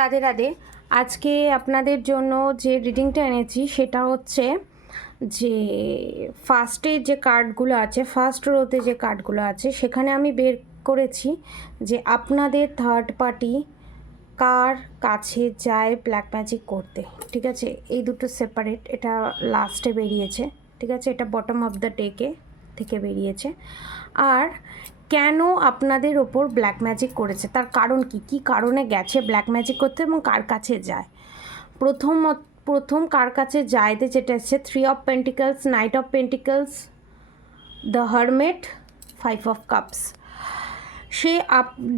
রাধে রাধে। আজকে আপনাদের জন্য যে রিডিংটা এনেছি সেটা হচ্ছে যে ফার্স্টে যে কার্ডগুলো আছে, ফার্স্ট রোতে যে কার্ডগুলো আছে সেখানে আমি বের করেছি যে আপনাদের থার্ড পার্টি কার কাছে যায় ব্ল্যাক ম্যাজিক করতে। ঠিক আছে, এই দুটো সেপারেট, এটা লাস্টে বেরিয়েছে। ঠিক আছে, এটা বটম অফ দ্য ডেকে থেকে বেরিয়েছে। আর কেন আপনাদের ওপর ব্ল্যাক ম্যাজিক করেছে, তার কারণ কি কী কারণে গেছে ব্ল্যাক ম্যাজিক করতে এবং কার কাছে যায়। প্রথম কার কাছে যায়তে যেটা এসছে 3 of pentacles, knight of pentacles, the hermit, 5 of cups. সে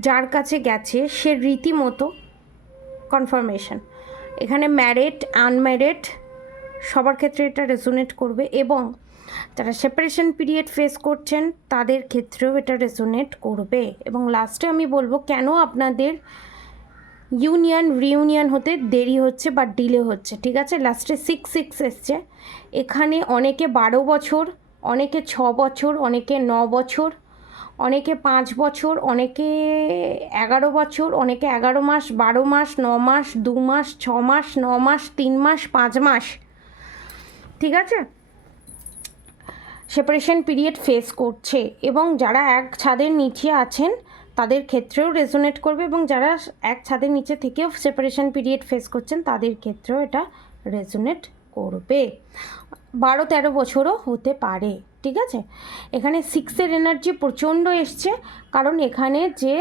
যার কাছে গেছে সে রীতিমতো কনফার্মেশন, এখানে ম্যারিড আনম্যারিড সবার ক্ষেত্রে এটা রেজোনেট করবে এবং যারা সেপারেশন পিরিয়ড ফেস করছেন তাদের ক্ষেত্রেও এটা রেজোনেট করবে। এবং লাস্টে আমি বলবো কেন আপনাদের রিউনিয়ন হতে দেরি হচ্ছে বা ডিলে হচ্ছে। ঠিক আছে, লাস্টে 6 এসছে। এখানে অনেকে 12 বছর, অনেকে 6 বছর, অনেকে 9 বছর, অনেকে 5 বছর, অনেকে 11 বছর, অনেকে 11 মাস, 12 মাস, 9 মাস, 2 মাস, 6 মাস, 9 মাস, 3 মাস, 5 মাস। ঠিক আছে, সেপারেশন পিরিয়ড ফেস করছে এবং যারা এক ছাদের নিচে আছেন তাদের ক্ষেত্রেও রেজোনেট করবে এবং যারা এক ছাদের নিচে থেকেও সেপারেশন পিরিয়ড ফেস করছেন তাদের ক্ষেত্রেও এটা রেজোনেট করবে। 12-13 বছরও হতে পারে। ঠিক আছে, এখানে 6-এর এনার্জি প্রচণ্ড এসছে, কারণ এখানে যে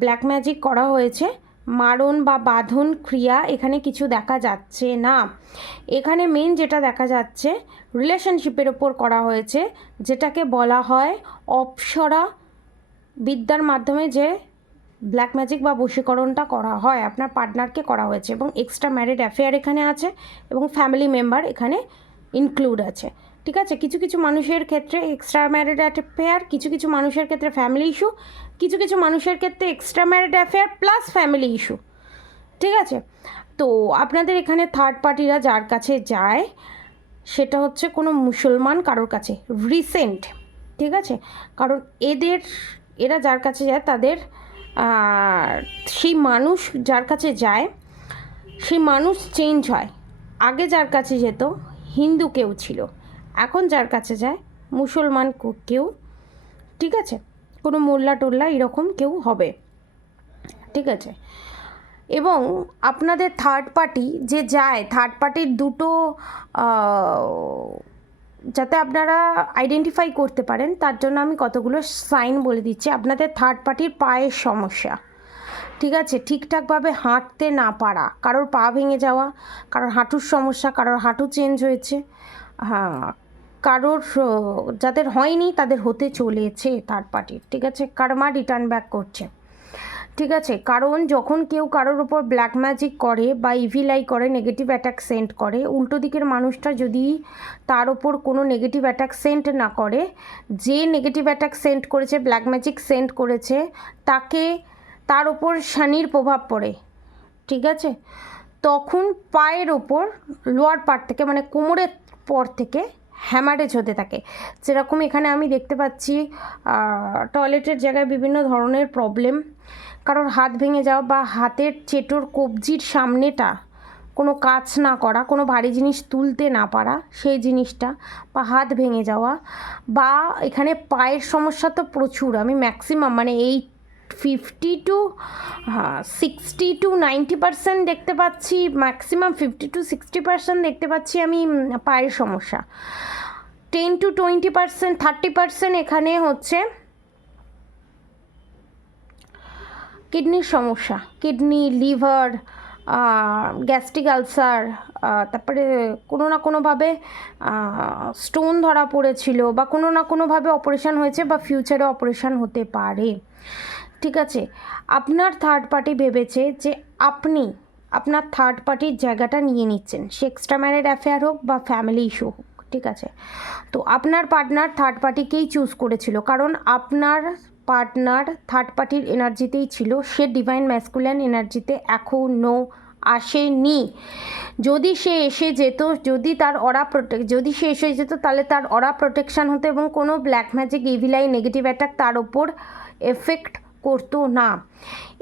ব্ল্যাক ম্যাজিক করা হয়েছে, মারণ বা বাঁধন ক্রিয়া এখানে কিছু দেখা যাচ্ছে না। এখানে মেন যেটা দেখা যাচ্ছে রিলেশনশিপের ওপর করা হয়েছে, যেটাকে বলা হয় অপ্সরা বিদ্যার মাধ্যমে যে ব্ল্যাক ম্যাজিক বা বশীকরণটা করা হয় আপনার পার্টনারকে করা হয়েছে। এবং এক্সট্রা ম্যারিড অ্যাফেয়ার এখানে আছে এবং ফ্যামিলি মেম্বার এখানে ইনক্লুড আছে। ঠিক আছে, কিছু কিছু মানুষের ক্ষেত্রে এক্সট্রা ম্যারিড অ্যাফেয়ার, কিছু কিছু মানুষের ক্ষেত্রে ফ্যামিলি ইস্যু, কিছু কিছু মানুষের ক্ষেত্রে extra married affair plus family issue. ঠিক আছে, তো আপনাদের এখানে থার্ড পার্টিরা যার কাছে যায় সেটা হচ্ছে কোনো মুসলমান কারোর কাছে রিসেন্ট। ঠিক আছে, কারণ এরা যার কাছে যায় তাদের সেই মানুষ যার কাছে যায় সেই মানুষ চেঞ্জ হয়। আগে যার কাছে যেত হিন্দু কেউ ছিল, এখন যার কাছে যায় মুসলমান কেউ। ঠিক আছে, কোনো মোল্লা টোল্লা এরকম কেউ হবে। ঠিক আছে, এবং আপনাদের থার্ড পার্টি যে যায়, থার্ড পার্টির দুটো যাতে আপনারা আইডেন্টিফাই করতে পারেন তার জন্য আমি কতগুলো সাইন বলে দিচ্ছি। আপনাদের থার্ড পার্টির পায়ের সমস্যা। ঠিক আছে, ঠিকঠাকভাবে হাঁটতে না পারা, কারোর পা ভেঙে যাওয়া, কারোর হাঁটুর সমস্যা, কারোর হাঁটু চেঞ্জ হয়েছে, হ্যাঁ, কারোর যাদের হয়নি তাদের হতে চলেছে থার্ড পার্টির। ঠিক আছে, কার্মা রিটার্ন ব্যাক করছে। ঠিক আছে, কারণ যখন কেউ কারোর ওপর ব্ল্যাক ম্যাজিক করে বা ইভিল আই করে, নেগেটিভ অ্যাটাক সেন্ড করে, উল্টো দিকের মানুষটা যদি তার ওপর কোনো নেগেটিভ অ্যাটাক সেন্ড না করে, যে নেগেটিভ অ্যাটাক সেন্ড করেছে, ব্ল্যাক ম্যাজিক সেন্ড করেছে, তার ওপর শনির প্রভাব পড়ে। ঠিক আছে, তখন পায়ের ওপর লোয়ার পার্ট থেকে মানে কোমরের পর থেকে হ্যামারেজ হতে থাকে। যেরকম এখানে আমি দেখতে পাচ্ছি টয়লেটের জায়গায় বিভিন্ন ধরনের প্রবলেম, কারোর হাত ভেঙে যাওয়া বা হাতের চেটোর কবজির সামনেটা কোনো কাজ না করা, কোনো ভারী জিনিস তুলতে না পারা সেই জিনিসটা, বা হাত ভেঙে যাওয়া, বা এখানে পায়ের সমস্যা তো প্রচুর। আমি ম্যাক্সিমাম মানে 50 to 60 to 90% দেখতে পাচ্ছি, ম্যাক্সিমাম 50 to 60% দেখতে পাচ্ছি আমি পায়ের সমস্যা। 10 to 20%, 30% এখানে হচ্ছে কিডনির সমস্যা, কিডনি, লিভার, গ্যাস্ট্রিক আলসার, তারপরে কোনো না কোনোভাবে স্টোন ধরা পড়েছিল বা কোনো না কোনোভাবে অপারেশন হয়েছে বা ফিউচারে অপারেশন হতে পারে। ঠিক আছে, আপনার থার্ড পার্টি ভেবেছে যে আপনি আপনার থার্ড পার্টির জায়গাটা নিয়ে নিচ্ছেন, সে এক্সট্রা ম্যারিড অ্যাফেয়ার হোক বা ফ্যামিলি ইস্যু হোক। ঠিক আছে, তো আপনার পার্টনার থার্ড পার্টিকেই চুজ করেছিল, কারণ আপনার পার্টনার থার্ড পার্টির এনার্জিতেই ছিল, সে ডিভাইন ম্যাসকুলিন এনার্জিতে এখনও আসেনি। যদি সে এসে যেত, যদি সে এসে যেত তাহলে তার অরা প্রোটেকশান হতো এবং কোনো black magic, evil I, negative attack তার ওপর এফেক্ট করতো না।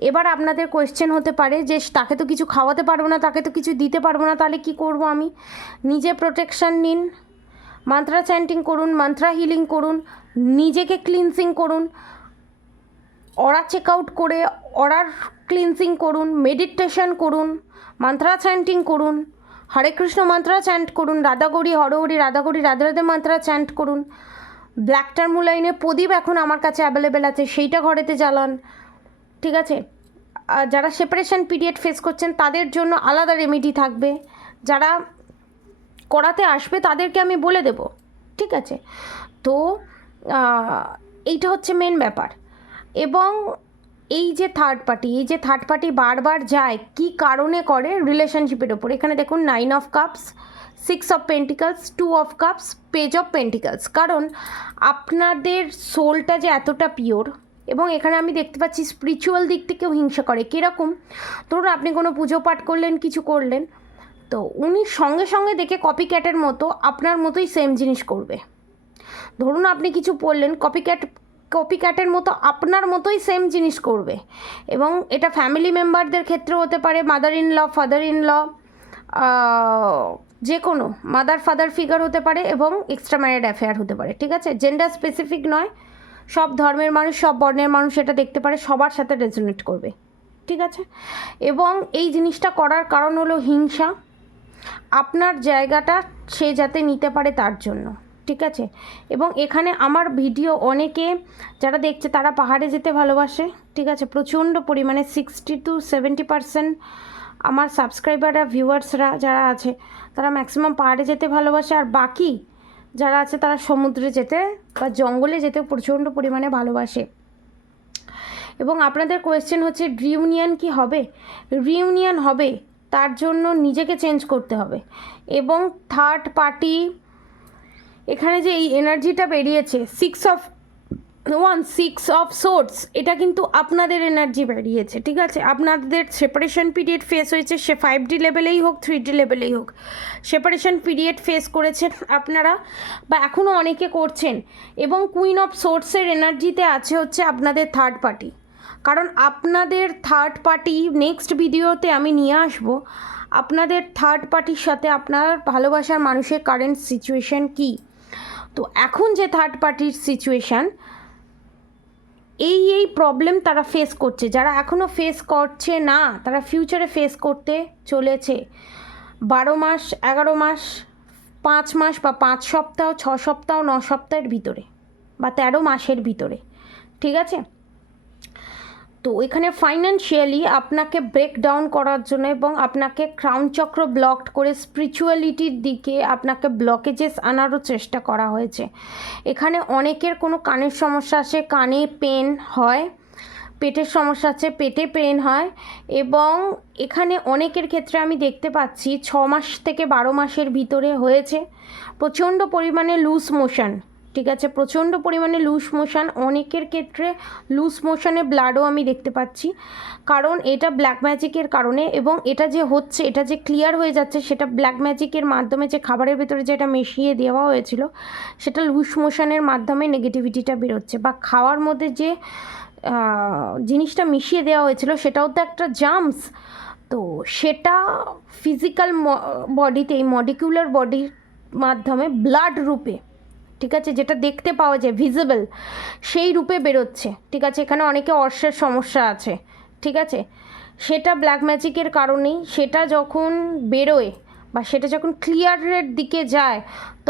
এবার আপনাদের কোয়েশ্চেন হতে পারে যে তাকে তো কিছু খাওয়াতে পারবো না, তাকে তো কিছু দিতে পারবো না, তাহলে কি করব আমি? নিজে প্রোটেকশান নিন, মান্ত্রা চ্যান্টিং করুন, মান্ত্রা হিলিং করুন, নিজেকে ক্লিনজিং করুন, অরা চেক আউট করে অরার ক্লিনজিং করুন, মেডিটেশন করুন, মান্ত্রা চ্যান্টিং করুন, হরে কৃষ্ণ মান্ত্রা চ্যান্ট করুন, রাধাগৌরী হরহরি, রাধাগৌরী রাধে রাধে মান্ত্রা চ্যান্ট করুন, ব্ল্যাক টার্মোলাইনের প্রদীপ এখন আমার কাছে অ্যাভেলেবেল আছে, সেইটা ঘরেতে জ্বালান। ঠিক আছে, যারা সেপারেশন পিরিয়ড ফেস করছেন তাদের জন্য আলাদা রেমেডি থাকবে, যারা করাতে আসবে তাদেরকে আমি বলে দেব। ঠিক আছে, তো এইটা হচ্ছে মেন ব্যাপার। এবং এই যে থার্ড পার্টি বারবার যায় কি কারণে করে? রিলেশনশিপের ওপর। এখানে দেখুন 9 of cups, 6 of pentacles, 2 of cups, page of pentacles. কারণ আপনাদের সোলটা যে এতটা পিওর, এবং এখানে আমি দেখতে পাচ্ছি স্পিরিচুয়াল দিক থেকেও হিংসা করে। কীরকম? ধরুন আপনি কোনো পুজো পাঠ করলেন, কিছু করলেন, তো উনি সঙ্গে সঙ্গে দেখে কপি ক্যাটের মতো আপনার মতোই সেম জিনিস করবে। ধরুন আপনি কিছু পড়লেন, কপি ক্যাটের মতো আপনার মতোই সেম জিনিস করবে। এবং এটা ফ্যামিলি মেম্বারদের ক্ষেত্রে হতে পারে, mother in law, father in law, যে কোনো মাদার ফাদার ফিগার হতে পারে, এবং এক্সট্রা ম্যারিড অ্যাফেয়ার হতে পারে। ঠিক আছে, জেন্ডার স্পেসিফিক নয়, সব ধর্মের মানুষ, সব বর্ণের মানুষ এটা দেখতে পারে, সবার সাথে রেজোনেট করবে। ঠিক আছে, এবং এই জিনিসটা করার কারণ হলো হিংসা, আপনার জায়গাটা সে যাতে নিতে পারে তার জন্য। ঠিক আছে, এবং এখানে আমার ভিডিও অনেকে যারা দেখছে তারা পাহাড়ে যেতে ভালোবাসে। ঠিক আছে, প্রচণ্ড পরিমাণে 60 to 70% আমার সাবস্ক্রাইবাররা, ভিউয়ার্সরা যারা আছে তারা ম্যাক্সিমাম পাহাড়ে যেতে ভালোবাসে, আর বাকি যারা আছে তারা সমুদ্রে যেতে বা জঙ্গলে যেতে প্রচণ্ড পরিমাণে ভালোবাসে। এবং আপনাদের কোয়েশ্চেন হচ্ছে রিউনিয়ন কি হবে? রিউনিয়ন হবে, তার জন্য নিজেকে চেঞ্জ করতে হবে। এবং থার্ড পার্টি, এখানে যে এই এনার্জিটা বেরিয়েছে 6 অফ সোর্ডস, এটা কিন্তু আপনাদের এনার্জি বেরিয়েছে। ঠিক আছে, আপনাদের সেপারেশন পিরিয়ড ফেস হয়েছে, সে 5D লেভেলেই হোক 3D লেভেলেই হোক, সেপারেশন পিরিয়ড ফেস করেছেন আপনারা, বা এখনও অনেকে করছেন। এবং কুইন অফ সোর্ডসের এনার্জিতে আছে হচ্ছে আপনাদের থার্ড পার্টি। কারণ আপনাদের থার্ড পার্টি, নেক্সট ভিডিওতে আমি নিয়ে আসব আপনাদের থার্ড পার্টির সাথে আপনার ভালোবাসার মানুষের কারেন্ট সিচুয়েশান কী। তো এখন যে থার্ড পার্টির সিচুয়েশান, এই প্রবলেম তারা ফেস করছে, যারা এখনও ফেস করছে না তারা ফিউচারে ফেস করতে চলেছে। 12 মাস, 11 মাস, 5 মাস বা 5 সপ্তাহ, 6 সপ্তাহ, 9 সপ্তাহের ভিতরে বা 13 মাসের ভিতরে। ঠিক আছে, তো এখানে ফাইন্যান্সিয়ালি আপনাকে ব্রেক ডাউন করার জন্য এবং আপনাকে ক্রাউন চক্র ব্লকড করে স্পিরিচুয়ালিটির দিকে আপনাকে ব্লকেজেস আনারও চেষ্টা করা হয়েছে। এখানে অনেকের কোনো কানের সমস্যা আছে, কানে পেন হয়, পেটের সমস্যা আছে, পেটে পেন হয়, এবং এখানে অনেকের ক্ষেত্রে আমি দেখতে পাচ্ছি 6 মাস থেকে 12 মাসের ভিতরে হয়েছে প্রচণ্ড পরিমাণে লুজ মোশন। ঠিক আছে, প্রচণ্ড পরিমাণে লুজ মোশন, অনেকের ক্ষেত্রে লুজ মোশনে ব্লাডও আমি দেখতে পাচ্ছি। কারণ এটা ব্ল্যাক ম্যাজিকের কারণে, এবং এটা যে হচ্ছে, এটা যে ক্লিয়ার হয়ে যাচ্ছে, সেটা ব্ল্যাক ম্যাজিকের মাধ্যমে, যে খাবারের ভিতরে যেটা মিশিয়ে দেওয়া হয়েছিল সেটা লুজ মোশনের মাধ্যমে নেগেটিভিটিটা বেরোচ্ছে, বা খাওয়ার মধ্যে যে জিনিসটা মিশিয়ে দেওয়া হয়েছিল সেটাও তো একটা জার্মস, তো সেটা ফিজিক্যাল বডিতে, এই মলিকিউলার বডির মাধ্যমে ব্লাড রূপে, ঠিক আছে, যেটা দেখতে পাওয়া যায় ভিজিবল, সেই রূপে বেরোচ্ছে। ঠিক আছে, এখানে অনেকে অর্শের সমস্যা আছে। ঠিক আছে, সেটা ব্ল্যাক ম্যাজিকের কারণেই সেটা যখন বেরোয় বা সেটা যখন ক্লিয়ারের দিকে যায়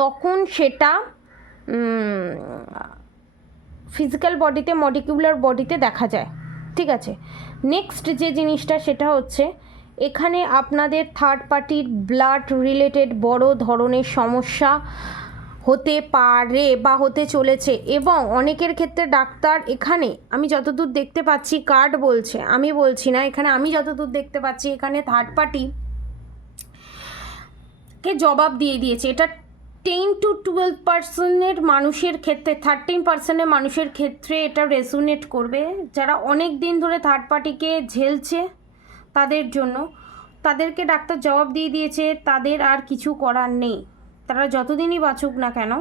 তখন সেটা ফিজিক্যাল বডিতে, মলিকিউলার বডিতে দেখা যায়। ঠিক আছে, নেক্সট যে জিনিসটা সেটা হচ্ছে এখানে আপনাদের থার্ড পার্টির ব্লাড রিলেটেড বড় ধরনের সমস্যা হতে পারে বা হতে চলেছে। এবং অনেকের ক্ষেত্রে ডাক্তার, এখানে আমি যতদূর দেখতে পাচ্ছি, কার্ড বলছে, আমি বলছি না, এখানে আমি যতদূর দেখতে পাচ্ছি এখানে থার্ড পার্টিকে জবাব দিয়ে দিয়েছে। এটা 10 to 12% মানুষের ক্ষেত্রে, 13% মানুষের ক্ষেত্রে এটা রেজোনেট করবে। যারা অনেক দিন ধরে থার্ড পার্টিকে ঝেলছে তাদের জন্য, তাদেরকে ডাক্তার জবাব দিয়ে দিয়েছে তাদের আর কিছু করার নেই। তারা যতদিনই বাঁচুক না কেন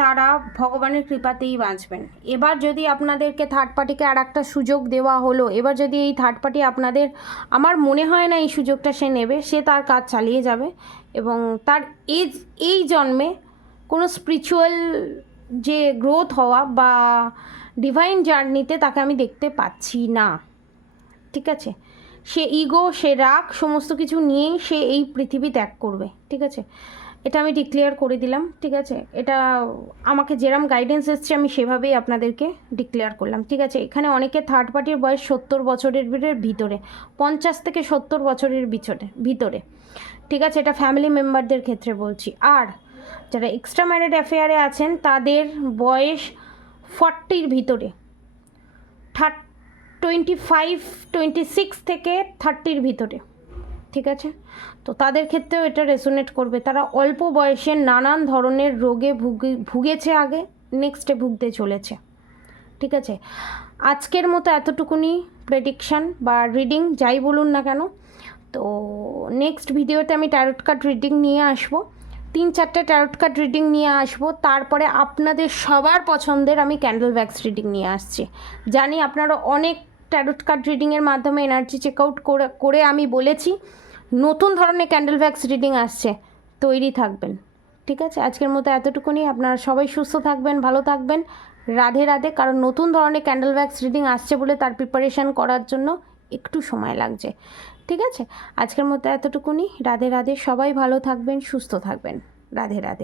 তারা ভগবানের কৃপাতেই বাঁচবেন। এবার যদি আপনাদেরকে থার্ড পার্টিকে আর একটা সুযোগ দেওয়া হলো, এবার যদি এই থার্ড পার্টি আপনাদের, আমার মনে হয় না এই সুযোগটা সে নেবে, সে তার কাজ চালিয়ে যাবে এবং তার এই জন্মে কোনো স্পিরিচুয়াল যে গ্রোথ হওয়া বা ডিভাইন জার্নিতে তাকে আমি দেখতে পাচ্ছি না। ঠিক আছে, সে ইগো, সে রাগ, সমস্ত কিছু নিয়েই সে এই পৃথিবী ত্যাগ করবে। ঠিক আছে, এটা আমি ডিক্লেয়ার করে দিলাম। ঠিক আছে, এটা আমাকে যেরম গাইডেন্স এসছে আমি সেভাবেই আপনাদেরকে ডিক্লেয়ার করলাম। ঠিক আছে, এখানে অনেকে থার্ড পার্টির বয়স 70 বছরের ভিতরে, 50 থেকে 70 বছরের ভিতরে। ঠিক আছে, এটা ফ্যামিলি মেম্বারদের ক্ষেত্রে বলছি। আর যারা এক্সট্রা ম্যারিড অ্যাফেয়ারে আছেন তাদের বয়স 40-র ভিতরে, 26 থেকে 30-র ভিতরে। ঠিক আছে, তো তাদের ক্ষেত্রেও এটা রেজোনেট করবে। তারা অল্প বয়সে নানান ধরনের রোগে ভুগেছে আগে, নেক্সটে ভুগতে চলেছে। ঠিক আছে, আজকের মতো এতটুকুনি প্রেডিকশান বা রিডিং যাই বলুন না কেন। তো নেক্সট ভিডিওতে আমি ট্যারোট কার্ড রিডিং নিয়ে আসবো, 3-4টে ট্যারোট কার্ড রিডিং নিয়ে আসবো। তারপরে আপনাদের সবার পছন্দের আমি ক্যান্ডেল ওয়্যাক্স রিডিং নিয়ে আসছি। জানি আপনারা অনেক ট্যারোট কার্ড রিডিংয়ের মাধ্যমে এনার্জি চেক আউট করে আমি বলেছি নতুন ধরনের ক্যান্ডেল ওয়্যাক্স রিডিং আসছে, তৈরি থাকবেন। ঠিক আছে, আজকের মতো এতটুকুনি। আপনারা সবাই সুস্থ থাকবেন, ভালো থাকবেন। রাধে রাধে। কারণ নতুন ধরনের ক্যান্ডেল ওয়্যাক্স রিডিং আসছে বলে তার প্রিপারেশান করার জন্য একটু সময় লাগছে। ঠিক আছে, আজকের মতো এতটুকুনি। রাধে রাধে। সবাই ভালো থাকবেন, সুস্থ থাকবেন। রাধে রাধে।